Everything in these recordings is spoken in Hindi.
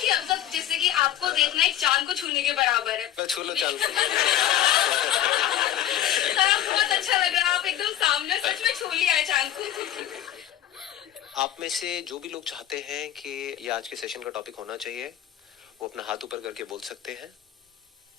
कि अब तक जैसे कि आपको देखना एक चांद को छूने के बराबर है। मैं छू लो चांद को। सर आप बहुत अच्छा लग रहा है, आप एकदम सामने सच में छू लिया है चांद को। आप में से जो भी लोग चाहते हैं कि ये आज के सेशन का टॉपिक होना चाहिए, वो अपना हाथ ऊपर करके बोल सकते हैं।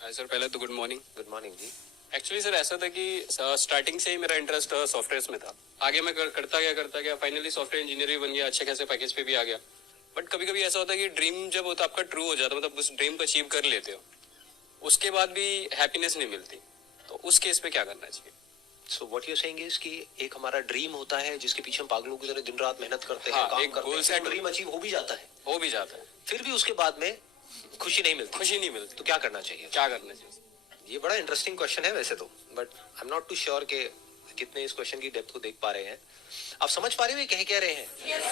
हाय सर, पहले तो गुड मॉर्निंग। गुड मॉर्निंग जी। एक्चुअली सर ऐसा था कि स्टार्टिंग से ही मेरा इंटरेस्ट सॉफ्टवेयर में था। आगे मैं करता गया फाइनली सॉफ्टवेयर इंजीनियर भी बन गया, अच्छे खासे पैकेज पे भी आ गया। बट कभी कभी ऐसा होता है कि ड्रीम जब होता है आपका ट्रू हो जाता है, मतलब उस ड्रीम को अचीव कर लेते हो, उसके बाद भी हैप्पीनेस नहीं मिलती, तो उस केस पे क्या करना चाहिए? So what you saying is कि एक हमारा ड्रीम होता है जिसके पीछे हम पागलों की तरह दिन रात मेहनत करते हैं, काम एक करते गोल हैं, सेट ड्रीम अचीव हो भी जाता है, फिर भी उसके बाद में खुशी नहीं मिलती, तो क्या करना चाहिए? ये बड़ा इंटरेस्टिंग क्वेश्चन है वैसे तो, but I am not too sure कि कितने इस क्वेश्चन की डेप्थ को देख पा रहे हैं। आप समझ पा रहे हो ये कह क्या रहे हैं? yes,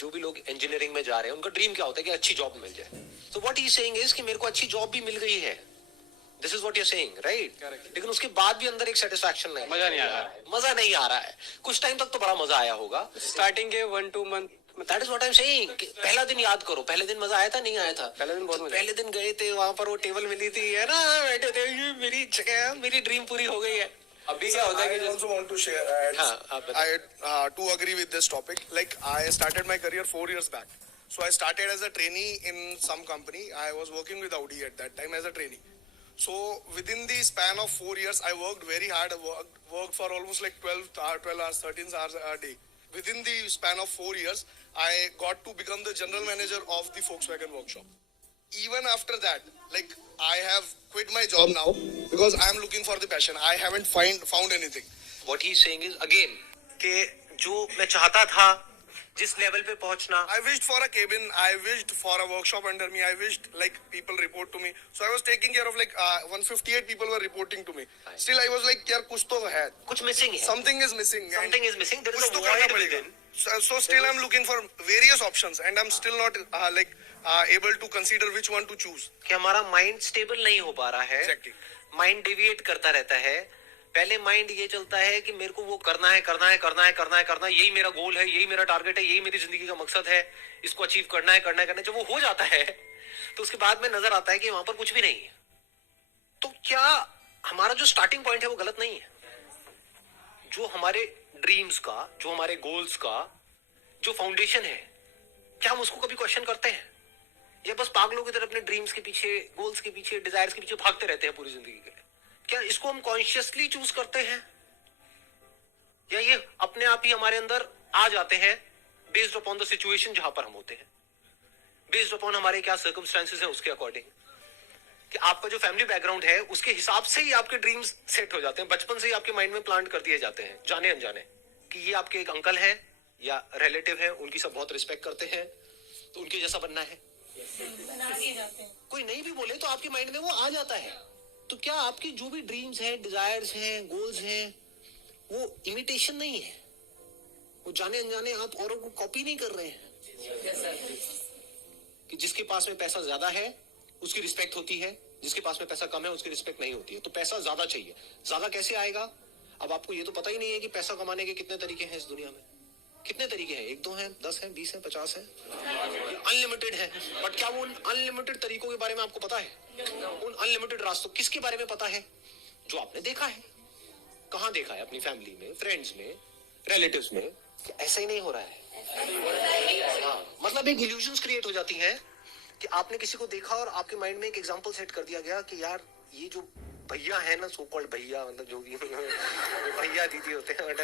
जो भी लोग इंजीनियरिंग में जा रहे हैं उनका ड्रीम क्या होता है कि अच्छी जॉब मिल जाए। तो व्हाट ही सेइंग इज कि मेरे को अच्छी जॉब भी मिल गई है, this is what you saying, right? लेकिन उसके बाद भी अंदर एक सेटिस्फैक्शन नहीं, मजा नहीं आ रहा है। कुछ टाइम तक तो बड़ा मजा आया होगा, स्टार्टिंग के 1-2 month. That is what I am saying. पहला दिन याद करो, पहले दिन मजा आया था नहीं आया था? पहले दिन बहुत मजा। पहले दिन गए थे वहां पर, वो टेबल मिली थी है ना, बैठे थे, ये मेरी जगह, मेरी ड्रीम पूरी हो गई है। अभी क्या होता है कि I also want to share. I to agree with this topic. Like I started my career 4 years back. So I started as a trainee in some company. I was working with Audi at that time as a trainee. So within the span of 4 years, I worked very hard. Worked for almost like 12 hours, 13 hours a day. Within the span of 4 years, I got to become the general manager of the Volkswagen workshop. Even after that, like I have quit my job now because I am looking for the passion. I haven't found anything. What he's saying is again कि जो मैं चाहता था जिस लेवल पे पहुंचना, I wished for a cabin. I wished for a workshop under me. I wished like people report to me. So I was taking care of like 158 people were reporting to me. Still I was like यार कुछ तो है, कुछ मिसिंग है, something is missing. something is missing. There is कुछ a तो करना void पड़ेगा. within. So still I'm looking for various options and I'm still not able to consider which one to choose. कि हमारा माइंड स्टेबल नहीं हो पा रहा है, Exactly. माइंड डेविएट करता रहता है। पहले माइंड ये चलता है कि मेरे को वो करना है, यही मेरा गोल है, यही मेरा टारगेट है, यही मेरी जिंदगी का मकसद है, इसको अचीव करना है। जब वो हो जाता है तो उसके बाद में नजर आता है कि वहां पर कुछ भी नहीं है। तो क्या हमारा जो स्टार्टिंग पॉइंट है वो गलत नहीं है? जो हमारे ड्रीम्स का, जो हमारे गोल्स का जो फाउंडेशन है, क्या हम उसको कभी क्वेश्चन करते हैं, या बस पागलों की तरह अपने ड्रीम्स के पीछे, गोल्स के पीछे, डिजायर्स के पीछे भागते रहते हैं पूरी जिंदगी के लिए? क्या इसको हम कॉन्शियसली चूज करते हैं, या ये अपने आप ही हमारे अंदर आ जाते हैं बेस्ड अपॉन द सिचुएशन जहां पर हम होते हैं, बेस्ड अपॉन हमारे क्या सर्कमस्टेंसेस हैं उसके अकॉर्डिंग? कि आपका जो फैमिली बैकग्राउंड है उसके हिसाब से ही आपके ड्रीम्स सेट हो जाते हैं, बचपन से ही आपके माइंड में प्लांट कर दिए जाते हैं जाने अनजाने, कि ये आपके एक अंकल हैं या रिलेटिव हैं, उनकी सब बहुत रिस्पेक्ट करते हैं, तो उनके जैसा बनना है। बना दिए जाते हैं। कोई नहीं भी बोले तो आपके माइंड में वो आ जाता है। तो क्या आपकी जो भी ड्रीम्स हैं, डिजायर्स हैं, गोल्स हैं, वो इमिटेशन नहीं है? वो जाने अनजाने आप औरों को कॉपी नहीं कर रहे हैं? कि जिसके पास में पैसा ज्यादा है उसकी रिस्पेक्ट होती है, जिसके पास में पैसा कम है उसकी रिस्पेक्ट नहीं होती है। तो पैसा ज्यादा चाहिए, ज्यादा कैसे आएगा? अब आपको ये तो पता ही नहीं है कि पैसा कमाने के कितने तरीके हैं इस दुनिया में। कितने तरीके हैं? 1-2 हैं, 10 हैं, 20 हैं, 50 हैं, अनलिमिटेड है। बट क्या वो उन अनलिमिटेड तरीकों के बारे में आपको पता है? उन अनलिमिटेड रास्तों किसके बारे में पता है? जो आपने देखा है। कहां देखा है? अपनी फैमिली में, फ्रेंड्स में, रिलेटिव्स में। ऐसा ही नहीं हो रहा है। हाँ, मतलब एक इल्यूजन्स क्रिएट हो जाती हैं कि आपने किसी को देखा और आपके माइंड में एक एग्जांपल सेट कर दिया गया कि यार ये जो भैया है ना, सो कॉल्ड भैया, मतलब जो भी भैया दीदी होते हैं,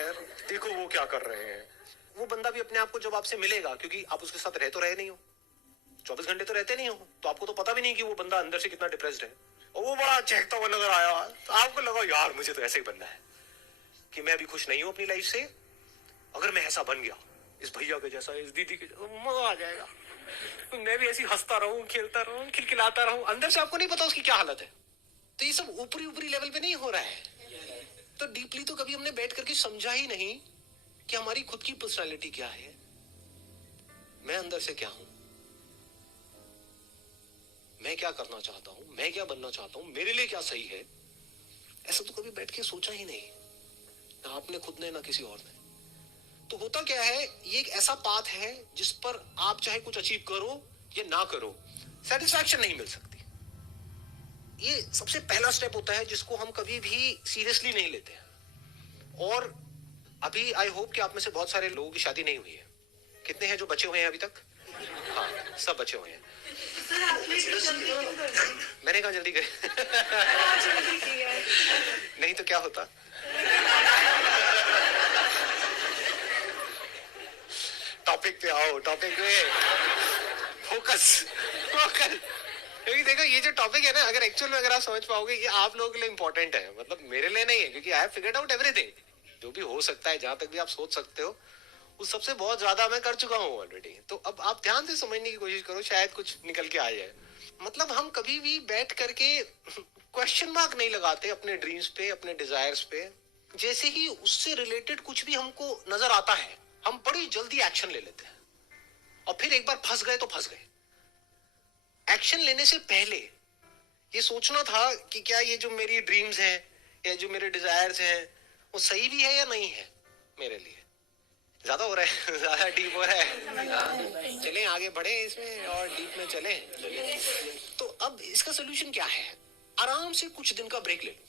देखो वो क्या कर रहे हैं। वो बंदा भी अपने आप को जब आपसे मिलेगा, क्योंकि आप उसके साथ रह तो रहे नहीं हो, 24 घंटे तो रहते नहीं हो, तो आपको तो पता भी नहीं कि वो बंदा अंदर से कितना डिप्रेस्ड है। और वो बड़ा चहकता हुआ नजर आया, तो आपको लगा यार मुझे तो ऐसे ही बनना है, कि मैं अभी खुश नहीं हूं अपनी लाइफ से, अगर मैं ऐसा बन गया इस भैया के जैसा, इस दीदी के जैसा, मजा आ जाएगा। मैं भी ऐसी हंसता रहूं, खेलता रहूं, खिलखिलाता रहूं। अंदर से आपको नहीं पता उसकी क्या हालत है। तो ये सब ऊपरी लेवल पे नहीं हो रहा है। तो डीपली तो कभी हमने बैठ करके समझा ही नहीं कि हमारी खुद की पर्सनालिटी क्या है, मैं अंदर से क्या हूं, मैं क्या करना चाहता हूं, मैं क्या बनना चाहता हूं, मेरे लिए क्या सही है। ऐसा तो कभी बैठ के सोचा ही नहीं, ना आपने खुद ने, ना किसी और ने। तो होता क्या है, ये एक ऐसा पाथ है जिस पर आप चाहे कुछ अचीव करो ये ना करो, सेटिस्फैक्शन नहीं मिल सकती। ये सबसे पहला स्टेप होता है जिसको हम कभी भी सीरियसली नहीं लेते हैं। और अभी आई होप कि आप में से बहुत सारे लोगों की शादी नहीं हुई है। कितने हैं जो बचे हुए हैं अभी तक? हाँ, सब बचे हुए हैं। सर आपने तो जल्दी क्यों कर दी? मैंने कहा जल्दी कर जल्दी किया। नहीं तो क्या होता। टॉपिक पे आओ, टॉपिक पे फोकस फोकस। क्योंकि देखो ये जो टॉपिक है ना, अगर एक्चुअल में अगर आप समझ पाओगे, ये आप लोगों के लिए इंपॉर्टेंट है, मतलब मेरे लिए नहीं है, क्योंकि I have figured out everything. जो भी हो सकता है, जहां तक भी आप सोच सकते हो, उस सबसे बहुत ज्यादा मैं कर चुका हूँ ऑलरेडी। तो अब आप ध्यान से समझने की कोशिश करो, शायद कुछ निकल के आ जाए। मतलब हम कभी भी बैठ करके क्वेश्चन मार्क नहीं लगाते अपने ड्रीम्स पे, अपने डिजायर्स पे। जैसे ही उससे रिलेटेड कुछ भी हमको नजर आता है, हम बड़ी जल्दी एक्शन ले लेते हैं, और फिर एक बार फंस गए तो फंस गए। एक्शन लेने से पहले ये सोचना था कि क्या ये जो मेरी ड्रीम्स हैं या जो मेरे डिजायर्स हैं वो सही भी है या नहीं है मेरे लिए। ज्यादा हो रहा है, ज्यादा डीप हो रहा है। चलें आगे बढ़े इसमें और डीप में चलें। तो अब इसका सोल्यूशन क्या है? आराम से कुछ दिन का ब्रेक ले लो,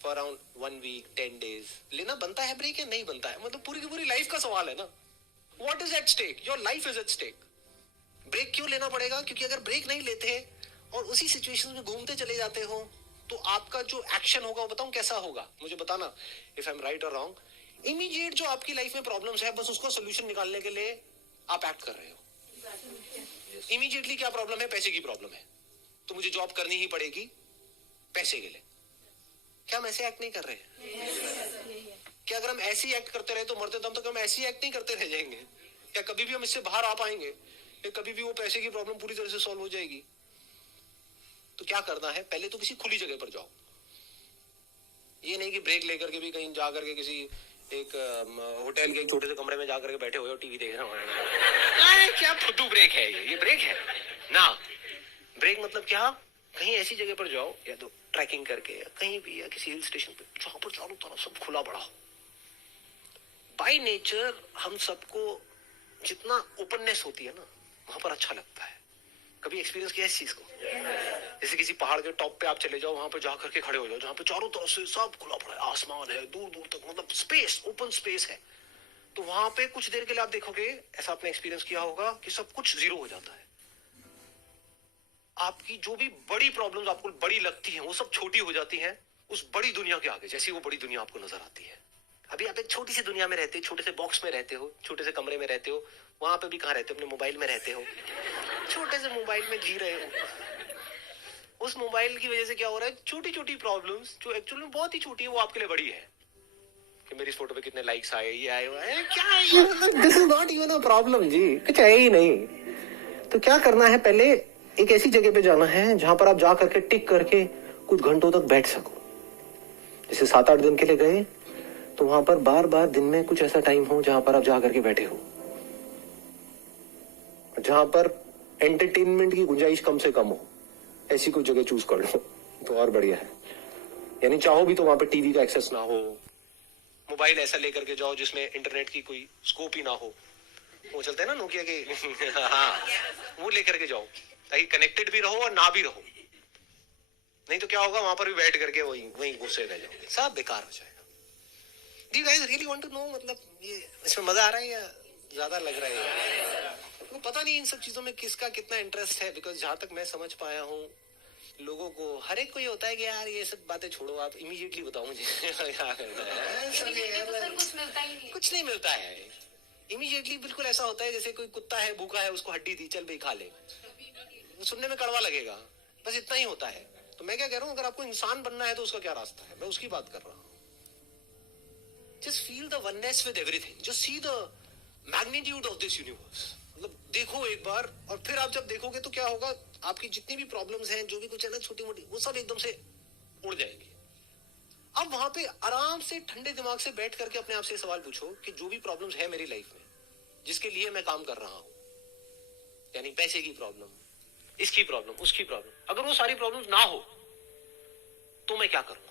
फॉर अराउंड 1 वीक 10 डेज। लेना बनता है ब्रेक या नहीं बनता है, मतलब पूरी की पूरी लाइफ का सवाल है ना। What is at stake? Your life is at stake. Break क्यों लेना पड़ेगा? क्योंकि अगर ब्रेक नहीं लेते और उसी सिचुएशन में घूमते चले जाते हो, तो आपका जो एक्शन होगा वो बताऊं कैसा होगा, मुझे बताना इफ आई एम राइट और रॉन्ग। इमीडिएट जो आपकी लाइफ में प्रॉब्लम्स है, बस उसका सोल्यूशन निकालने के लिए आप एक्ट कर रहे हो। इमीडिएटली क्या प्रॉब्लम है? पैसे की प्रॉब्लम है, तो मुझे जॉब करनी ही पड़ेगी पैसे के लिए। क्या हम ऐसे एक्ट नहीं कर रहे हैं? क्या अगर हम ऐसे ही एक्ट करते रहे तो मरते दम तक हम ऐसे ही एक्ट नहीं करते रह जाएंगे? क्या कभी भी हम इससे बाहर आ पाएंगे? या कभी भी वो पैसे की प्रॉब्लम पूरी तरह से सॉल्व हो जाएगी? तो क्या करना है? पहले तो किसी खुली जगह पर जाओ। ये नहीं कि ब्रेक लेकर के भी कहीं जा करके किसी एक होटल के एक छोटे से कमरे में जाकर के बैठे हुए हो, टीवी देख रहे हो। क्या फुद्दू ब्रेक है ये ब्रेक है ना। ब्रेक मतलब क्या? कहीं ऐसी जगह पर जाओ, या तो ट्रैकिंग करके, या कहीं भी, या किसी हिल स्टेशन पे जहां पर चारों तरफ सब खुला पड़ा हो। बाय नेचर हम सबको जितना ओपननेस होती है ना, वहां पर अच्छा लगता है। कभी एक्सपीरियंस किया इस चीज को? जैसे किसी पहाड़ के टॉप पे आप चले जाओ, वहां पे जाकर के खड़े हो जाओ, जहां पे चारों तरफ से सब खुला पड़ा है, आसमान है दूर दूर तक, मतलब स्पेस, ओपन स्पेस है। तो वहां पे कुछ देर के लिए आप देखोगे, ऐसा आपने एक्सपीरियंस किया होगा कि सब कुछ जीरो हो जाता है। आपकी जो भी बड़ी प्रॉब्लम्स आपको बड़ी लगती हैं, वो सब छोटी हो जाती हैं उस बड़ी दुनिया के आगे, जैसी वो बड़ी दुनिया आपको नजर आती है। अभी आप एक छोटी सी दुनिया में रहते हो, छोटे से बॉक्स में रहते हो, छोटे से कमरे में रहते हो। वहां पे भी कहाँ रहते हो? अपने मोबाइल में रहते हो, छोटे से मोबाइल में जी रहे हो। उस मोबाइल की वजह से क्या हो रहा है? छोटी छोटी प्रॉब्लम्स जो एक्चुअली में बहुत ही छोटी है, वो आपके लिए बड़ी है। कि मेरी इस फोटो पे कितने लाइक्स आए, ये आए, वो आए, क्या है ये? This is not even a problem जी, कुछ है ही नहीं। तो क्या करना है? पहले एक ऐसी जगह पे जाना है जहां पर आप जा करके टिक करके कुछ घंटों तक बैठ सको। जैसे 7-8 दिन के लिए गए, तो वहां पर बार बार दिन में कुछ ऐसा टाइम हो जहां पर आप जा करके बैठे हो, जहां पर एंटरटेनमेंट की गुंजाइश कम से कम हो। ऐसी कोई जगह चूज कर लो तो और बढ़िया है। यानी चाहो भी तो वहां पर टीवी का एक्सेस ना हो, मोबाइल ऐसा लेकर के जाओ जिसमें इंटरनेट की कोई स्कोप ही ना हो। वो चलता है ना नोकिया के हाँ, वो लेकर के जाओ ताकि कनेक्टेड भी रहो और ना भी रहो। नहीं तो क्या होगा? वहां पर भी बैठ करके वही गुस्से रह जाओगे, सब बेकार हो जाएगा। Do you guys really want to know, मतलब ये इसमें मजा आ रहा है या ज्यादा लग रहा है? तो पता नहीं इन सब चीजों में किसका कितना इंटरेस्ट है, बिकॉज जहां तक मैं समझ पाया हूँ, लोगों को हर एक को ये होता है कि यार ये सब बातें छोड़ो, आप इमीडिएटली बताओ मुझे क्या करना है। कुछ मिलता ही नहीं। कुछ नहीं मिलता है इमीडिएटली। बिल्कुल ऐसा होता है जैसे कोई कुत्ता है, भूखा है, उसको हड्डी दी, चल भाई खा ले। सुनने में कड़वा लगेगा, बस इतना ही होता है। तो मैं क्या कह रहा हूँ, अगर आपको इंसान बनना है तो उसका क्या रास्ता है, मैं उसकी बात कर रहा हूँ। Just feel the oneness with everything. Just see the magnitude of this universe. मतलब देखो एक बार, और फिर आप जब देखोगे तो क्या होगा? आपकी जितनी भी प्रॉब्लम्स हैं, जो भी कुछ है ना छोटी मोटी, वो सब एकदम से उड़ जाएंगी। अब वहां पे आराम से ठंडे दिमाग से बैठ करके अपने आप से सवाल पूछो कि जो भी प्रॉब्लम्स है मेरी लाइफ में, जिसके लिए मैं काम कर रहा हूं, यानी पैसे की प्रॉब्लम, इसकी प्रॉब्लम, उसकी प्रॉब्लम, अगर वो सारी प्रॉब्लम्स ना हो तो मैं क्या करूंगा?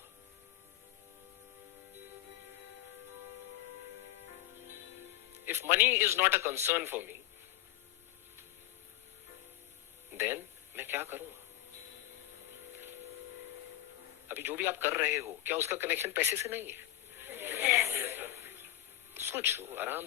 If money is not a concern for me, then मैं क्या करूंगा? अभी जो भी आप कर रहे हो, क्या उसका कनेक्शन पैसे से नहीं है? सोचो आराम से।